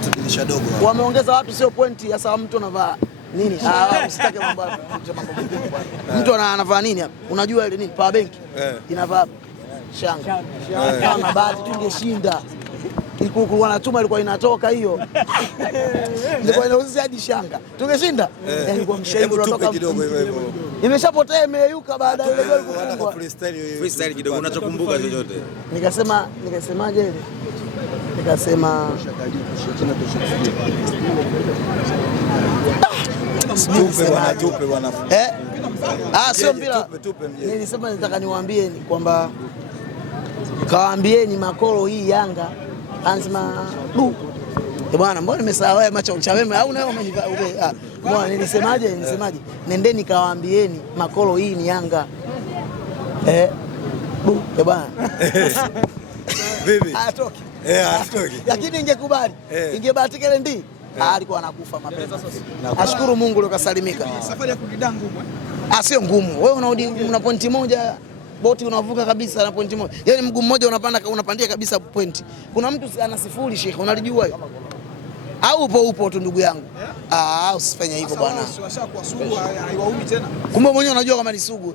Dirisha dogo. Wameongeza watu sio pointi ya sawa mtu anavaa nini? Usitake mambo mtu anavaa nini hapa? Unajua ile nini? Power bank. Inavaa shanga. Kama bahati tungeshinda. Ikuku wanatuma ilikuwa inatoka hiyo. Ilikuwa inauzia hadi shanga. Tungeshinda. Ilikuwa mshahidi unatoka kidogo hivyo. Imeshapotea imeyuka baada ya ile goli kufungwa. Freestyle kidogo unachokumbuka chochote. Nikasemaje ile? Nikasema tupe bwana. Sio mpira. Nilisema nataka niwaambie kwamba kawaambieni makolo hii Yanga anasema bwana, mbona nimesahau wewe macho cha wema au nawe umejivaa bwana. Nilisemaje? Nendeni kawaambieni makolo hii ni Yanga bwana. Bibi atoki atoki, lakini ingekubali ingebahatika ile ndi alikuwa anakufa mapema. Ashukuru Mungu leo kasalimika. Safari ya kurudi ngumu. Sio ngumu. Wewe una pointi moja, boti unavuka kabisa na pointi moja. Yaani mguu mmoja unapandia kabisa pointi. Kuna mtu ana sifuri Sheikh, unalijua hiyo? Au upo tu ndugu yangu. Usifanye hivyo bwana. Washakuwa sugu haiwaumi tena. Kumbe mwenyewe unajua kama ni sugu.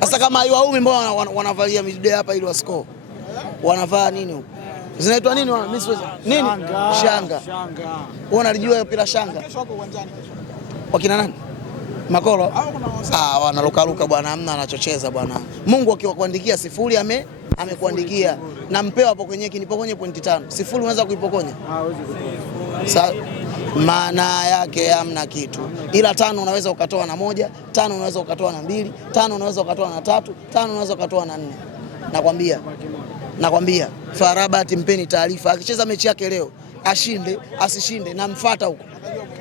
Sasa kama haiwaumi mbona wanavalia midude hapa ili wascore? Wanavaa nini huko? Zinaitwa nini mimi siwezi. Nini? Shanga. Wewe unalijua mpira shanga? Kesho hapo uwanjani kesho. Wakina nani? Makolo? Wanaruka bwana, hamna anachocheza bwana. Mungu akiwakuandikia sifuri amekuandikia. Na mpeo hapo kwenye kinipokonye pointi 5. Sifuri unaweza kuipokonya? Maana yake hamna kitu. Ila 5 unaweza ukatoa na 1, 5 unaweza ukatoa na 2, 5 unaweza ukatoa na 3, 5 unaweza ukatoa na 4. Nakwambia Farabat mpeni taarifa. Akicheza mechi yake leo, ashinde, asishinde na mfuata huko.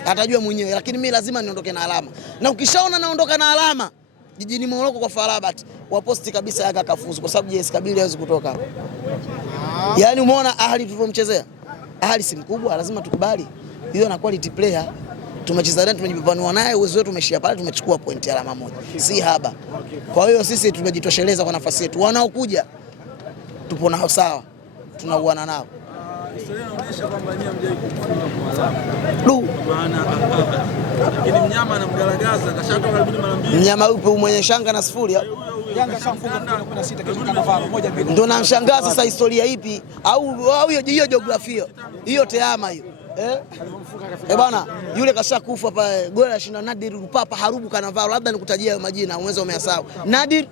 Atajua mwenyewe, lakini mimi lazima niondoke na alama. Na ukishaona naondoka na alama jijini Moroko kwa Farabat, waposti kabisa Yanga kafuzu kwa sababu JS Kabili hawezi kutoka hapo. Yaani umeona Ahli tulivyomchezea? Ahli si mkubwa, lazima tukubali. Hiyo na quality player. Tumecheza naye, tumejipanua naye, uwezo wetu umeshia pale, tumechukua pointi alama moja. Si haba. Kwa hiyo sisi tumejitosheleza kwa nafasi yetu. Wanaokuja tupo nao sawa. Tunauana nao. Historia inaonyesha kwamba nyinyi hamjai kumwalama. Maana lakini mnyama anamgaragaza kashatoka karibuni mara 2. Mnyama yupo mwenye shanga na sifuri. Yanga shamfunga 16 kesho kanavaa moja mbili. Ndio namshangaa sasa historia ipi au hiyo jiografia. Hiyo teama hiyo. Bwana yule kashakufa pale, goli la shinda Nadir Rupapa Harubu Kanavaro, labda nikutajia majina unaweza umeyasahau. Nadir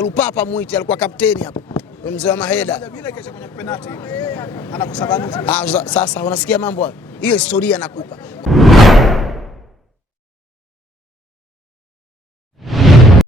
Rupapa Muiti alikuwa kapteni hapa. Mzee wa Maheda. Bila kesho kwenye penalty anakusabanuza. Sasa unasikia mambo hayo. Hiyo historia nakupa.